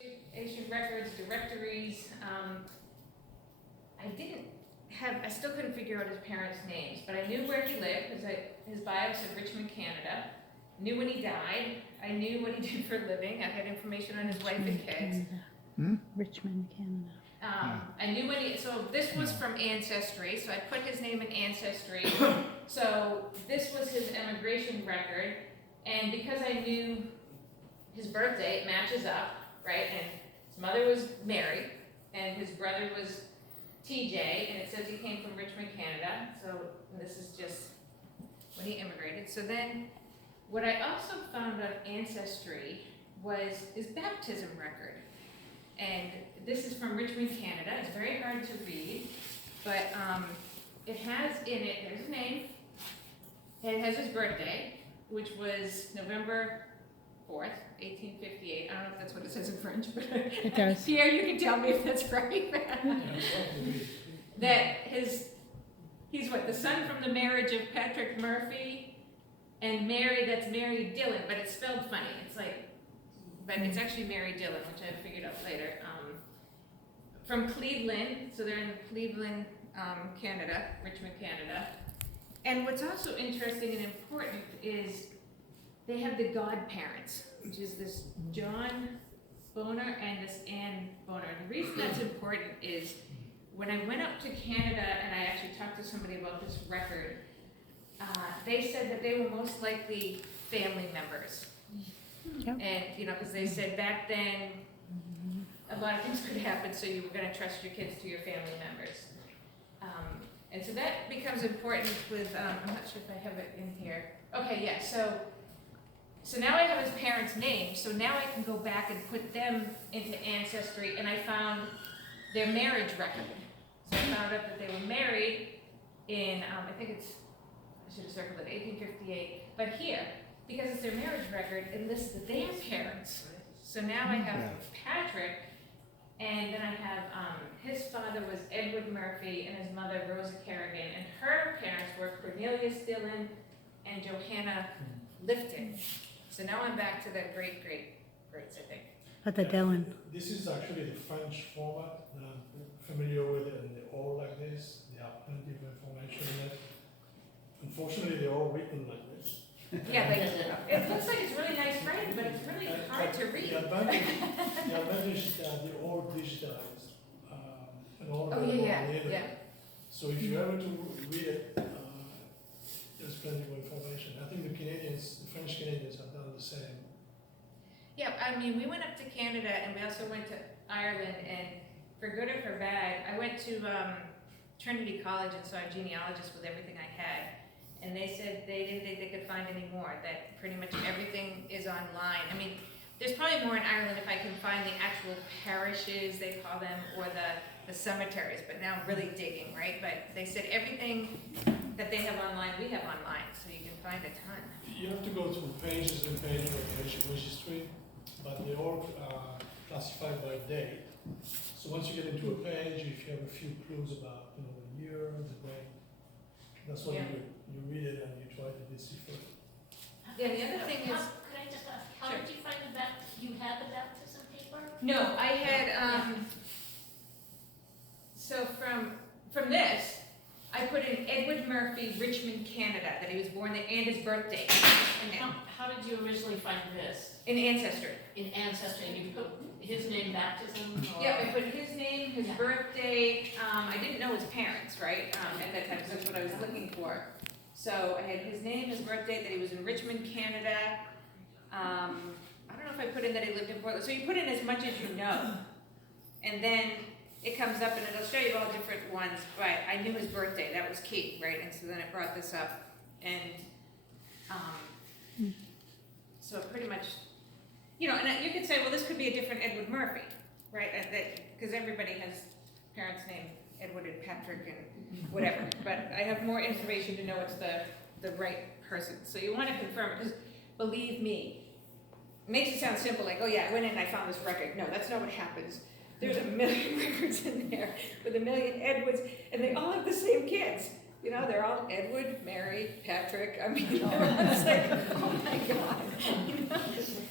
Census Records, directories. I still couldn't figure out his parents' names, but I knew where he lived because his bio said Richmond, Canada. Knew when he died. I knew what he did for a living. I had information on his wife and kids. Richmond, Canada. I knew when so this was from Ancestry, so I put his name in Ancestry. So this was his immigration record, and because I knew his birthday, it matches up, right? And his mother was Mary, and his brother was TJ, and it says he came from Richmond, Canada. So this is just when he immigrated. So then, what I also found on Ancestry was his baptism record. And this is from Richmond, Canada. It's very hard to read, but it has in it, there's his name, it has his birthday, which was November 4th, 1858. I don't know if that's what it says in French, but It does. Pierre, you can tell me if that's right. That he's what, the son from the marriage of Patrick Murphy and Mary, that's Mary Dillon, but it's spelled funny. It's like, but it's actually Mary Dillon, which I figured out later. From Cleveland, so they're in Cleveland, Canada, Richmond, Canada. And what's also interesting and important is they have the godparents, which is this John Boner and this Anne Boner. The reason that's important is when I went up to Canada and I actually talked to somebody about this record, they said that they were most likely family members. Yep. And, because they said back then, a lot of things could happen, so you were gonna trust your kids to your family members. And so that becomes important with, I'm not sure if I have it in here. Okay, yeah, so now I have his parents' names, so now I can go back and put them into Ancestry, and I found their marriage record. So I found out that they were married in, I should have circled it, 1858, but here, because it's their marriage record, it lists their parents. So now I have Patrick, and then I have, his father was Edward Murphy, and his mother Rosa Kerrigan, and her parents were Cornelius Dillon and Johanna Lifton. So now I'm back to the greats, I think. But the Dillon. This is actually the French format. I'm familiar with it, and they're all like this. There are plenty of information in it. Unfortunately, they're all written like this. Yeah, it looks like it's really nice writing, but it's really hard to read. The advantage is that they're all digitized, and all Oh, available yeah. later. So if you're able to read it, there's plenty of information. I think the French Canadians have done the same. Yeah, I mean, we went up to Canada, and we also went to Ireland, and for good or for bad, I went to Trinity College and saw a genealogist with everything I had. And they said they didn't think they could find any more, that pretty much everything is online. I mean, there's probably more in Ireland if I can find the actual parishes, they call them, or the cemeteries, but now I'm really digging, right? But they said everything that they have online, we have online, so you can find a ton. You have to go through pages and pages of registry, but they all are classified by date. So once you get into a page, if you have a few clues about the year, the date, that's what you do. You read it and you try to decipher it. Yeah, the other thing is, Could I just ask, how Sure. did you find the you had the baptism paper? no, I had, so from this, I put in Edward Murphy, Richmond, Canada, that he was born there, and his birthday. And how did you originally find this? In Ancestry. In Ancestry, you put his name, baptism, or? Yeah, I put his name, his Yeah. birthday, I didn't know his parents, right, at that time, so that's what I was looking for. So I had his name, his birthday, that he was in Richmond, Canada. I don't know if I put in that he lived in Portland, so you put in as much as you know. And then it comes up and it'll show you all different ones, but I knew his birthday, that was key, right, and so then it brought this up, and, so pretty much, and you could say, well, this could be a different Edward Murphy, right? Because everybody has parents named Edward and Patrick and whatever. But I have more information to know it's the right person. So you want to confirm it. Because believe me, it makes it sound simple, like, oh yeah, I went in and I found this record. No, that's not what happens. There's a million records in there with a million Edwards, and they all have the same kids. They're all Edward, Mary, Patrick. I mean, it's like, oh my God.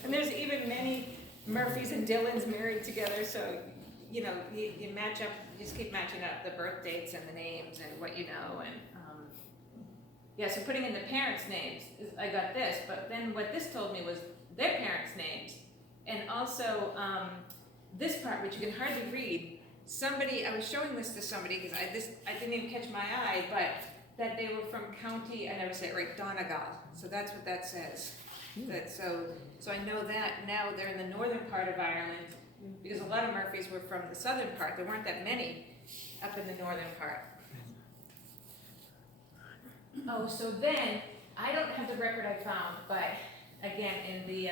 And there's even many Murphys and Dylans married together, so, you know, you match up, you just keep matching up the birth dates and the names and what you know, and, yeah, so putting in the parents' names, I got this, but then what this told me was their parents' names, and also, this part, which you can hardly read, I was showing this to somebody, because I didn't even catch my eye, but that they were from county, I never say it right, Donegal, so that's what that says. So I know that now they're in the northern part of Ireland, because a lot of Murphys were from the southern part. There weren't that many up in the northern part. Oh, so then, I don't have the record I found, but again, in the,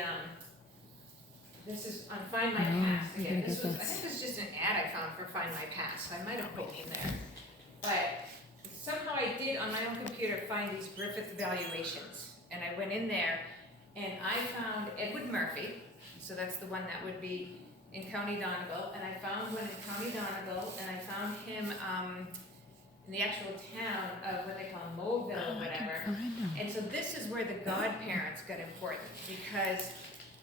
this is on Find My Past again. I think this was just an ad I found for Find My Past. I might have put it in there. But somehow I did on my own computer find these Griffith valuations. And I went in there and I found Edward Murphy, so that's the one that would be in County Donegal, and I found one in County Donegal, and I found him in the actual town of what they call Moville or whatever. And so this is where the godparents got important, because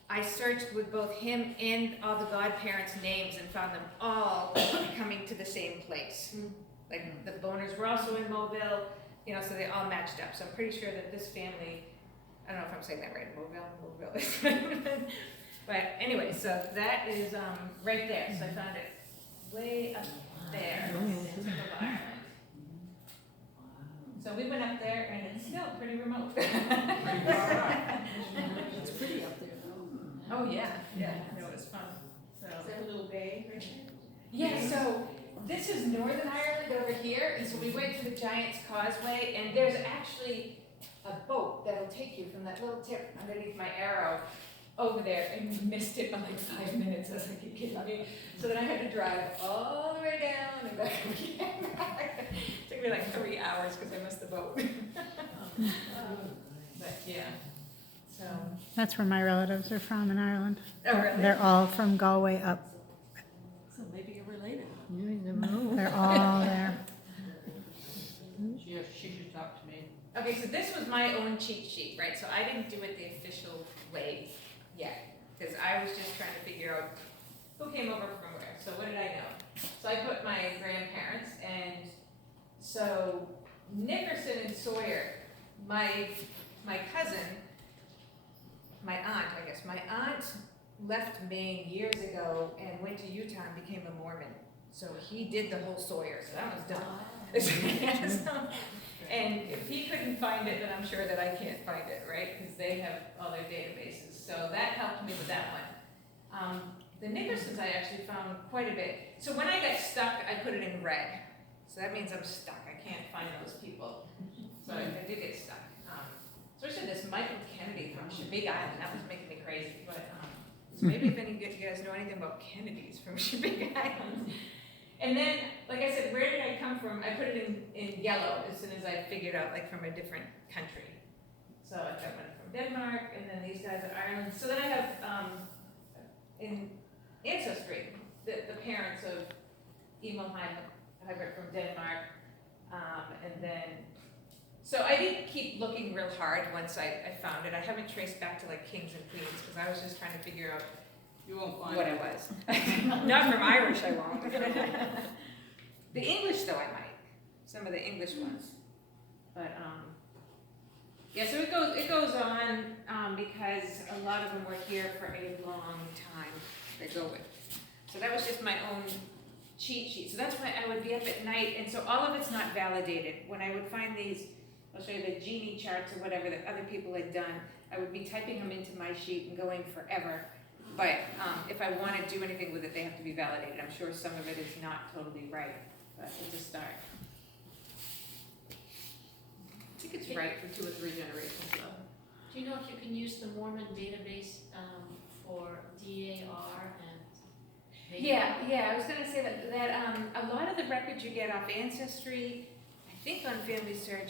I searched with both him and all the godparents' names and found them all coming to the same place. Like the Boners were also in Moville, you know, so they all matched up. So I'm pretty sure that this family, I don't know if I'm saying that right, Moville. But anyway, so that is right there. So I found it way up there in the tip of Ireland. So we went up there and it's still pretty remote. It's pretty up there. Oh yeah, no, it was fun. So. Is that a little bay right there? Yeah, so this is Northern Ireland over here, and so we went to the Giant's Causeway, and there's actually a boat that'll take you from that little tip underneath my arrow over there, and we missed it by like 5 minutes. I was like, you kidding me? So then I had to drive all the way down and back again. It took me like 3 hours because I missed the boat. But yeah, so. That's where my relatives are from in Ireland. Oh, really? They're all from Galway up. So maybe you're related. They're all there. Yeah, she should talk to me. Okay, so this was my own cheat sheet, right? So I didn't do it the official way yet, because I was just trying to figure out who came over from where. So what did I know? So I put my grandparents, and so Nickerson and Sawyer, my cousin, my aunt left Maine years ago and went to Utah and became a Mormon. So he did the whole Sawyer, so that was done. And if he couldn't find it, then I'm sure that I can't find it, right? Because they have all their databases. So that helped me with that one. The Nickersons I actually found quite a bit. So when I got stuck, I put it in red. So that means I'm stuck. I can't find those people. So I did get stuck. Especially this Michael Kennedy from Shebig Island. That was making me crazy. But so maybe if any of you guys know anything about Kennedys from Shebig Island. And then, like I said, where did I come from? I put it in yellow as soon as I figured out, like, from a different country. So I got one from Denmark, and then these guys are Ireland. So then I have, in Ancestry, the parents of Emil Hybert from Denmark, and then, so I didn't keep looking real hard once I found it. I haven't traced back to, like, kings and queens, because I was just trying to figure out You won't find what it. it was. Not from Irish, I won't. The English, though, I might. Some of the English ones. But, yeah, so it goes on because a lot of them were here for a long time to go with. So that was just my own cheat sheet. So that's why I would be up at night, and so all of it's not validated. When I would find these, I'll show you the Gini charts or whatever that other people had done, I would be typing them into my sheet and going forever. But if I want to do anything with it, they have to be validated. I'm sure some of it is not totally right, but it's a start. I think it's right for 2 or 3 generations, though. Do you know if you can use the Mormon database for DAR and? Yeah, I was going to say that a lot of the records you get off Ancestry, I think on Family Search,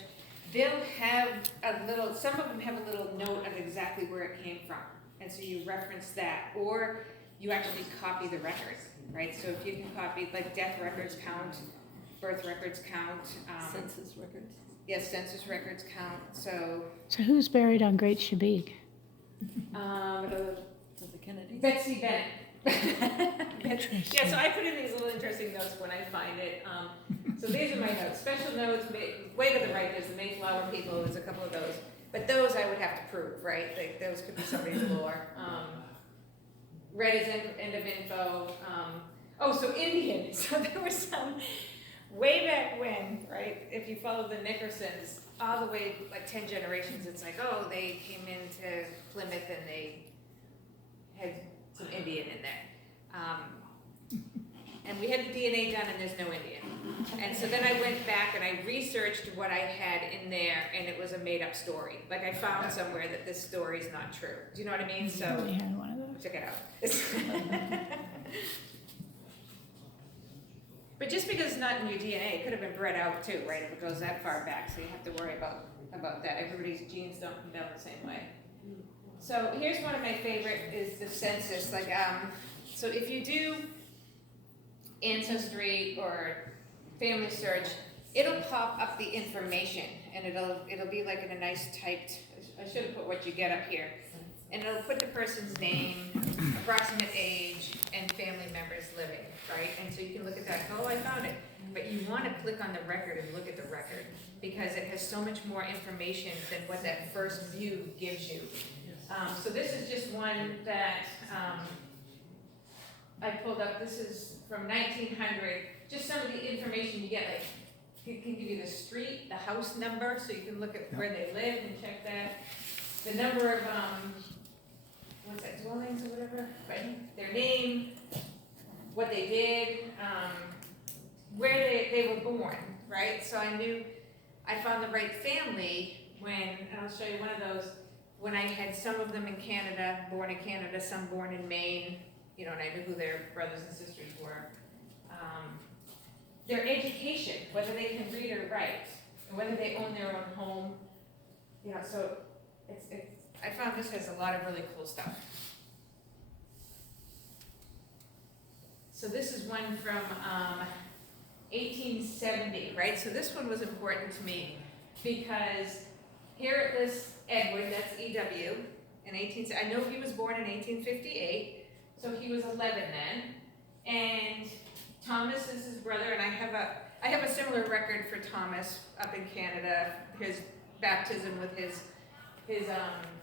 they'll have a little, some of them have a little note of exactly where it came from. And so you reference that, or you actually copy the records, right? So if you can copy, like, death records count, birth records count. Census records. Yes, census records count, so. So who's buried on Great Shebig? Does it Kennedys? Betsy Bennett. Yeah, so I put in these little interesting notes when I find it. So these are my notes. Special notes, way to the right, there's the Mayflower people, there's a couple of those. But those I would have to prove, right? Like, those could be somebody's lore. Red is end of info. Oh, so Indian. So there was some, way back when, right? If you follow the Nickersons, all the way, like 10 generations, it's like, oh, they came into Plymouth and they had some Indian in there. And we had the DNA done and there's no Indian. And so then I went back and I researched what I had in there and it was a made up story. Like I found somewhere that this story is not true. Do you know what I mean? So We had one of those. check it out. But just because it's not in your DNA, it could have been bred out too, right? If it goes that far back, so you have to worry about that. Everybody's genes don't come down the same way. So here's one of my favorite is the census. Like, so if you do Ancestry or Family Search, it'll pop up the information, and it'll be like in a nice typed. I should have put what you get up here, and it'll put the person's name, approximate age, and family members living, right? And so you can look at that. And go, oh, I found it. But you want to click on the record and look at the record because it has so much more information than what that first view gives you. So this is just one that I pulled up. This is from 1900. Just some of the information you get, like it can give you the street, the house number, so you can look at where they live and check that. The number of what's that, dwellings or whatever, right? Their name, what they did, where they were born, right? So I knew I found the right family when, and I'll show you one of those, when I had some of them in Canada, born in Canada, some born in Maine, you know, and I knew who their brothers and sisters were. Their education, whether they can read or write, and whether they own their own home, you know, so it's I found this has a lot of really cool stuff. So this is one from 1870, right? So this one was important to me because here it lists Edward, that's E.W., in 18. I know he was born in 1858, so he was 11 then, and Thomas is his brother, and I have a similar record for Thomas up in Canada, his baptism with his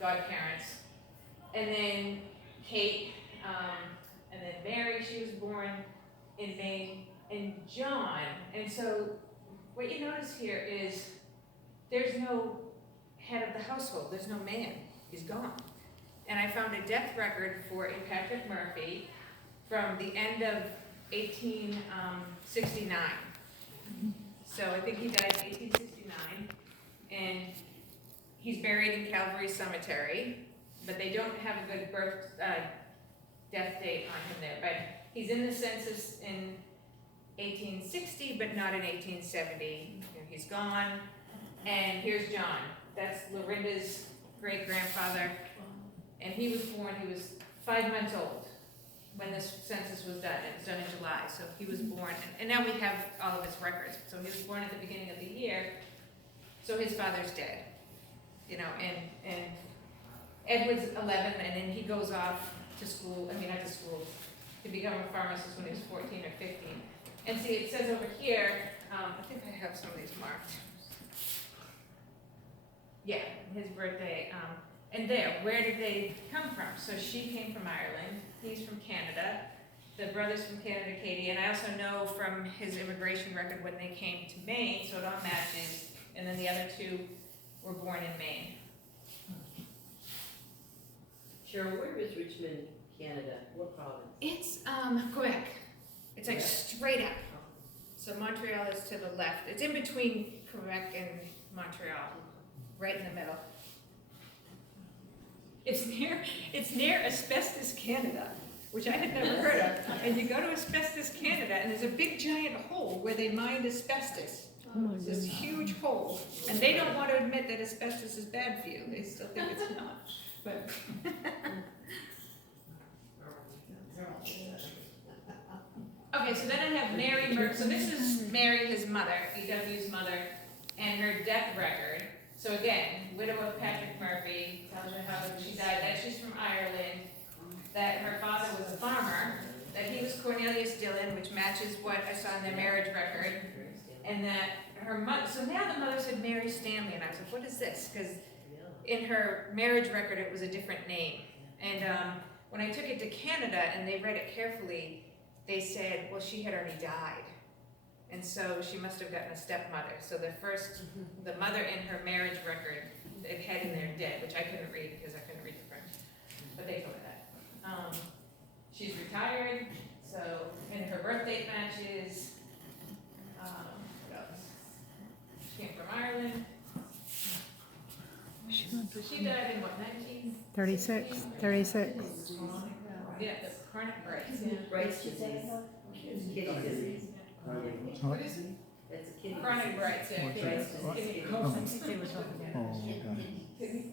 godparents, and then Kate, and then Mary, she was born in Maine, and John. And so what you notice here is there's no head of the household, there's no man, he's gone. And I found a death record for Patrick Murphy from the end of 1869. So I think he died in 1869, and he's buried in Calvary Cemetery, but they don't have a good death date on him there. But he's in the census in 1860, but not in 1870. He's gone. And here's John. That's Lorinda's great-grandfather, and he was 5 months old when this census was done. It was done in July, so he was born, and now we have all of his records. So he was born at the beginning of the year, so his father's dead, you know, and Edward's 11, and then he goes off to school, not to school, to become a pharmacist when he was 14 or 15. And see, it says over here, I think I have some of these marked. Yeah, his birthday, and there, where did they come from? So she came from Ireland, he's from Canada, the brother's from Canada, Katie, and I also know from his immigration record when they came to Maine, so it all matches, and then the other two were born in Maine. Cheryl, where is Richmond, Canada? What province? It's, Quebec. It's like straight up. So Montreal is to the left. It's in between Quebec and Montreal, right in the middle. It's near Asbestos, Canada, which I had never heard of. And you go to Asbestos, Canada, and there's a big giant hole where they mined asbestos. It's this huge hole. And they don't want to admit that asbestos is bad for you. They still think it's not. But okay, so then I have Mary So this is Mary, his mother, E.W.'s mother, and her death record. So again, widow of Patrick Murphy, tells her how she died. She's from Ireland. that her father was a farmer, that he was Cornelius Dillon, which matches what I saw in their marriage record, and that her mother, so now the mother said Mary Stanley, and I was like, what is this? Because in her marriage record, it was a different name. And when I took it to Canada and they read it carefully, they said, well, she had already died. And so she must have gotten a stepmother. So the mother in her marriage record, it had in there dead, which I couldn't read because I couldn't read the French. But they told me that. She's retired, so, and her birth date matches. What else? She came from Ireland. So she died in what, 36, 36. Yeah, the chronic rights. Rights disease. Kidney disease. What is it? That's a kidney. Chronic rights, yeah. Rights disease.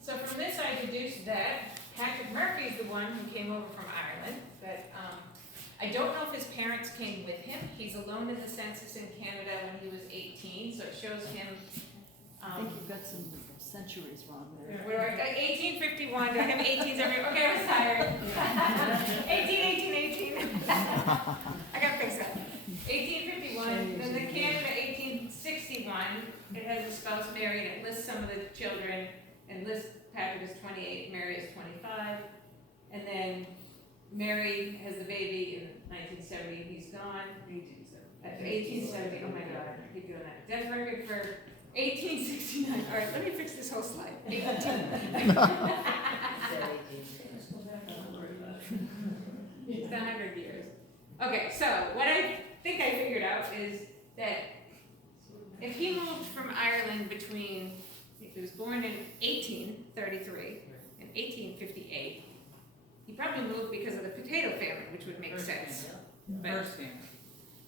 So from this, I deduced that Patrick Murphy is the one who came over from Ireland, but I don't know if his parents came with him. He's alone in the census in Canada when he was 18, so it shows him. I think you've got some centuries wrong there. What do I got? 1851. Do I have 18s everywhere? Okay, I was tired. 18. I got fixed up. 1851. Then the Canada 1861. It has a spouse married. It lists some of the children and lists Patrick is 28, Mary is 25. And then Mary has the baby in 1970. He's gone. 1870. Oh my God, I keep doing that. Death record for 1869. All right, let me fix this whole slide. 18. It's 100 years. Okay, so what I think I figured out is that if he moved from Ireland between, he was born in 1833 and 1858, he probably moved because of the potato famine, which would make sense. But, First family.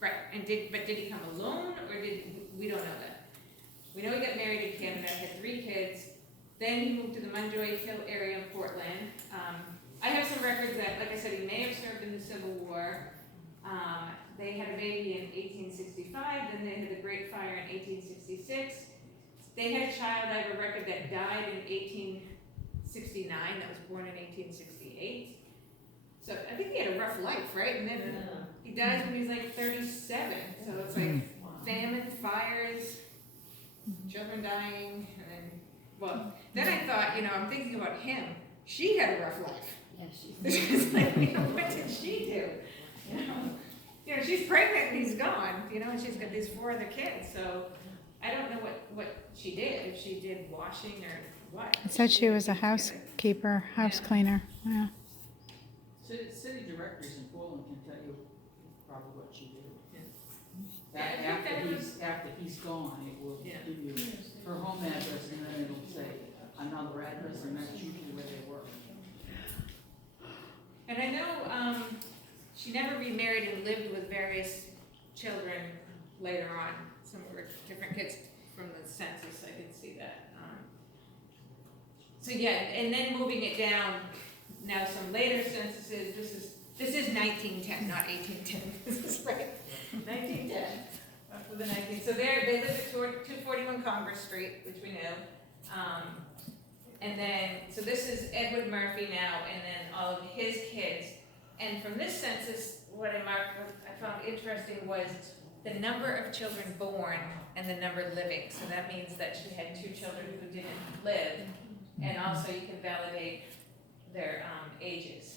right, and did he come alone, or we don't know that. We know he got married in Canada, had 3 kids, then he moved to the Munjoy Hill area in Portland. I have some records that, like I said, he may have served in the Civil War. They had a baby in 1865, then they had the Great Fire in 1866. They had a child, I have a record that died in 1869, that was born in 1868. So I think he had a rough life, right? And then he dies when he's like 37. So it's like famine, fires, children dying, and then, well, then I thought, I'm thinking about him. She had a rough life. Yeah, It's like, what did she do? She's pregnant and he's gone, and she's got these 4 other kids, so I don't know what she did, if she did washing or what. It said she was a housekeeper, house cleaner. Yeah. City directors in Portland can tell you probably what she did. Yeah, I think After he's gone, it will give you her home address, and then it'll say another address, and that's usually where they work. And I know she never remarried and lived with various children later on. Some were different kids from the census, I can see that. So yeah, and then moving it down, now some later censuses, this is 1910, not 1810, this is right, 1910, after the 19th. So they live at 241 Congress Street, which we know. And then, so this is Edward Murphy now, and then all of his kids. And from this census, what I found interesting was the number of children born and the number living. So that means that she had 2 children who didn't live, and also you can validate their ages.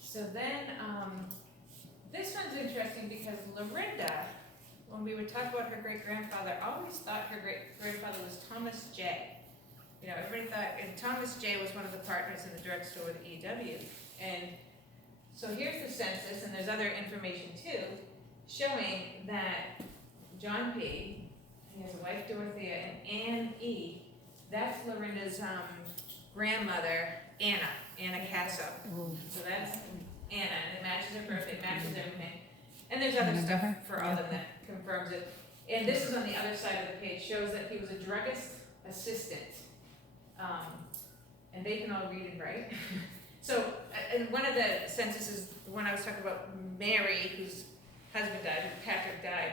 So then, this one's interesting because Lorinda, when we would talk about her great-grandfather, always thought her great-grandfather was Thomas J. Everybody thought, and Thomas J. was one of the partners in the drugstore with EW. And so here's the census, and there's other information too, showing that John P., he has a wife Dorothea, and Ann E., that's Lorinda's grandmother, Anna Casso. So that's Anna, and it matches her birthday, it matches everything. And there's other stuff for all of them that confirms it. And this is on the other side of the page, shows that he was a druggist assistant. And they can all read and write. So, and one of the censuses, the one I was talking about, Mary, whose husband died, Patrick died,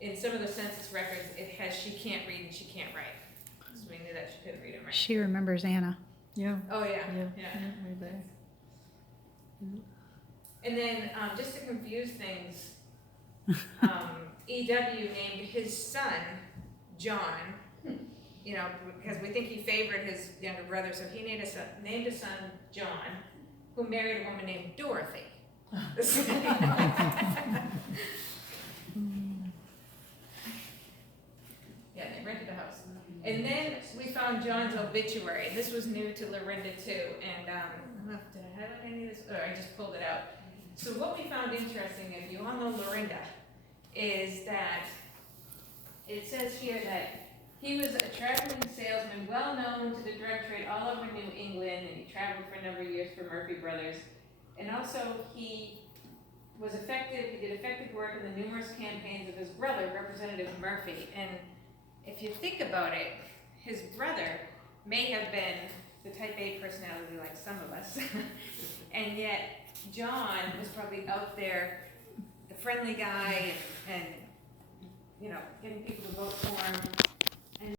in some of the census records, it has she can't read and she can't write. So we knew that she couldn't read and write. She remembers Anna. Yeah. Oh, yeah, Yeah. yeah. Right there. And then, just to confuse things, EW named his son John, you know, because we think he favored his younger brother, so he named his son John, who married a woman named Dorothy. Yeah, they rented a house. And then we found John's obituary, and this was new to Lorinda too, and, I don't know, did I highlight any of this, or I just pulled it out. So what we found interesting, if you all know Lorinda, is that it says here that he was a traveling salesman, well known to the drug trade all over New England, and he traveled for a number of years for Murphy Brothers. And also he did effective work in the numerous campaigns of his brother, Representative Murphy. And if you think about it, his brother may have been the type A personality like some of us, and yet John was probably out there, the friendly guy, and you know, getting people to vote for him.